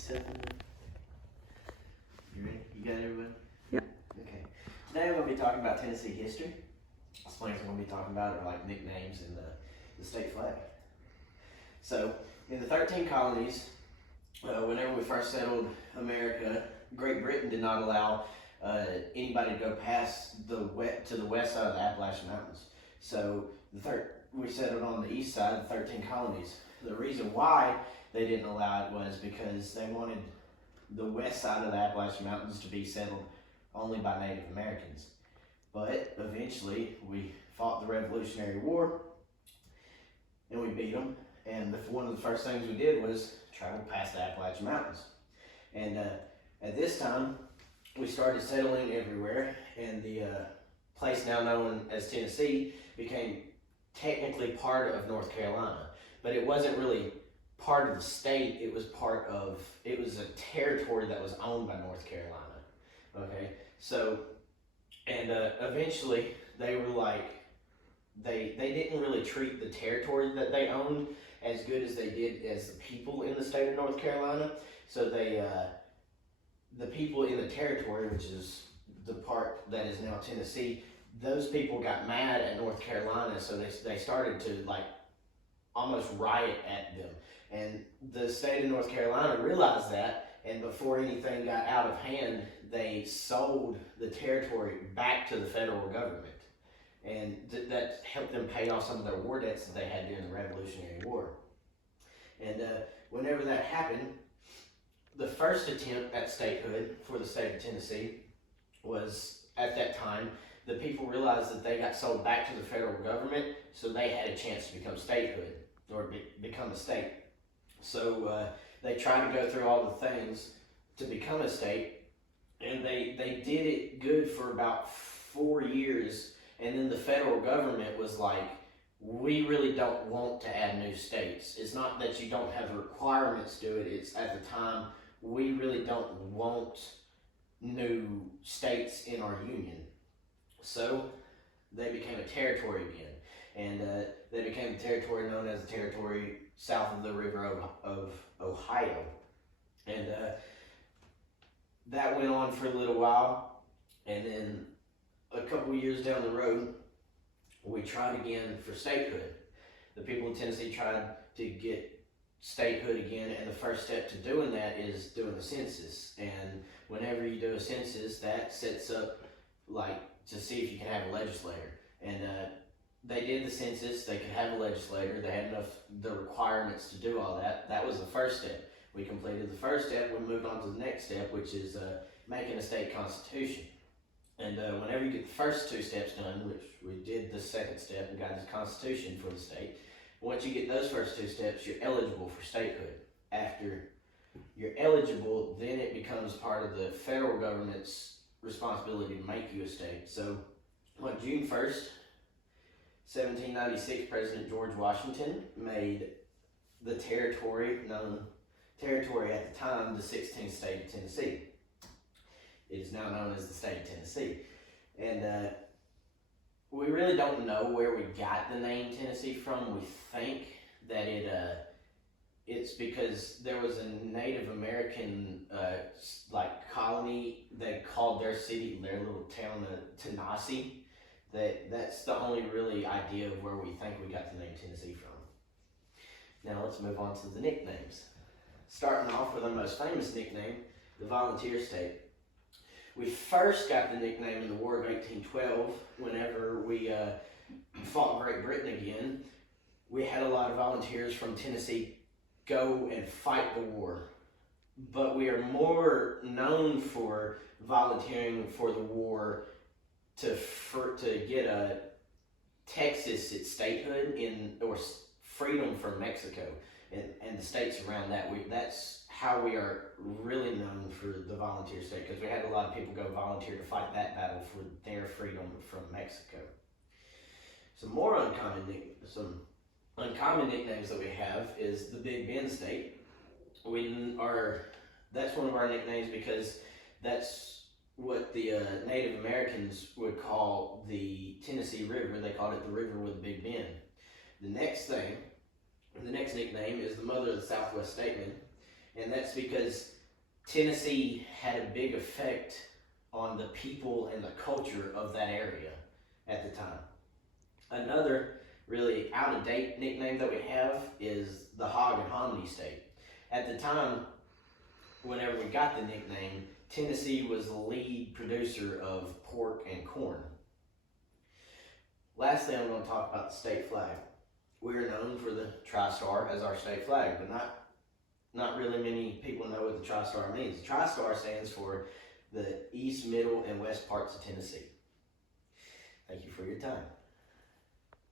yourself in there? You ready? You got everybody? Yep. Okay. Today I'm going to be talking about Tennessee history. Some things I'm going to be talking about are like nicknames and the state flag. So, in the 13 colonies, whenever we first settled America, Great Britain did not allow anybody to go past to the west side of the Appalachian Mountains. So we settled on the east side of the 13 colonies. The reason why they didn't allow it was because they wanted the west side of the Appalachian Mountains to be settled only by Native Americans. But eventually we fought the Revolutionary War and we beat them. And one of the first things we did was travel past the Appalachian Mountains. And at this time, we started settling everywhere, and the place now known as Tennessee became technically part of North Carolina. But it wasn't really part of the state, it was a territory that was owned by North Carolina. Okay, so, and eventually they were like, they didn't really treat the territory that they owned as good as they did as the people in the state of North Carolina. So the people in the territory, which is the part that is now Tennessee, those people got mad at North Carolina, so they started to like almost riot at them. And the state of North Carolina realized that, and before anything got out of hand, they sold the territory back to the federal government. And that helped them pay off some of their war debts that they had during the Revolutionary War. And whenever that happened, the first attempt at statehood for the state of Tennessee was, at that time, the people realized that they got sold back to the federal government, so they had a chance to become statehood, or become a state. So they tried to go through all the things to become a state, and they did it good for about 4 years, and then the federal government was like, we really don't want to add new states. It's not that you don't have requirements to it, it's at the time, we really don't want new states in our union. So they became a territory again, and they became a territory known as the territory south of the river of Ohio. And that went on for a little while, and then a couple years down the road, we tried again for statehood. The people of Tennessee tried to get statehood again, and the first step to doing that is doing a census. And whenever you do a census, that sets up like to see if you can have a legislator. And they did the census, they could have a legislator, they had the requirements to do all that. That was the first step. We completed the first step, we moved on to the next step, which is making a state constitution. And whenever you get the first two steps done, which we did the second step, we got the constitution for the state. Once you get those first two steps, you're eligible for statehood. After you're eligible, then it becomes part of the federal government's responsibility to make you a state. So on June 1st, 1796, President George Washington made the territory at the time, the 16th state of Tennessee. It is now known as the state of Tennessee. And we really don't know where we got the name Tennessee from. We think that it's because there was a Native American colony that called their city, their little town, Tanasi. That's the only really idea of where we think we got the name Tennessee from. Now let's move on to the nicknames. Starting off with our most famous nickname, the Volunteer State. We first got the nickname in the War of 1812 whenever we fought Great Britain again. We had a lot of volunteers from Tennessee go and fight the war. But we are more known for volunteering for the war to get Texas its statehood or freedom from Mexico and the states around that. That's how we are really known for the volunteer state, because we had a lot of people go volunteer to fight that battle for their freedom from Mexico. Some uncommon nicknames that we have is the Big Bend State. That's one of our nicknames because that's what the Native Americans would call the Tennessee River. They called it the River with Big Bend. The next nickname is the Mother of the Southwest Statemen. And that's because Tennessee had a big effect on the people and the culture of that area at the time. Another really out of date nickname that we have is the Hog and Hominy State. At the time, whenever we got the nickname, Tennessee was the lead producer of pork and corn. Lastly, I'm going to talk about the state flag. We're known for the Tri-Star as our state flag, but not really many people know what the Tri-Star means. The Tri-Star stands for the east, middle, and west parts of Tennessee. Thank you for your time.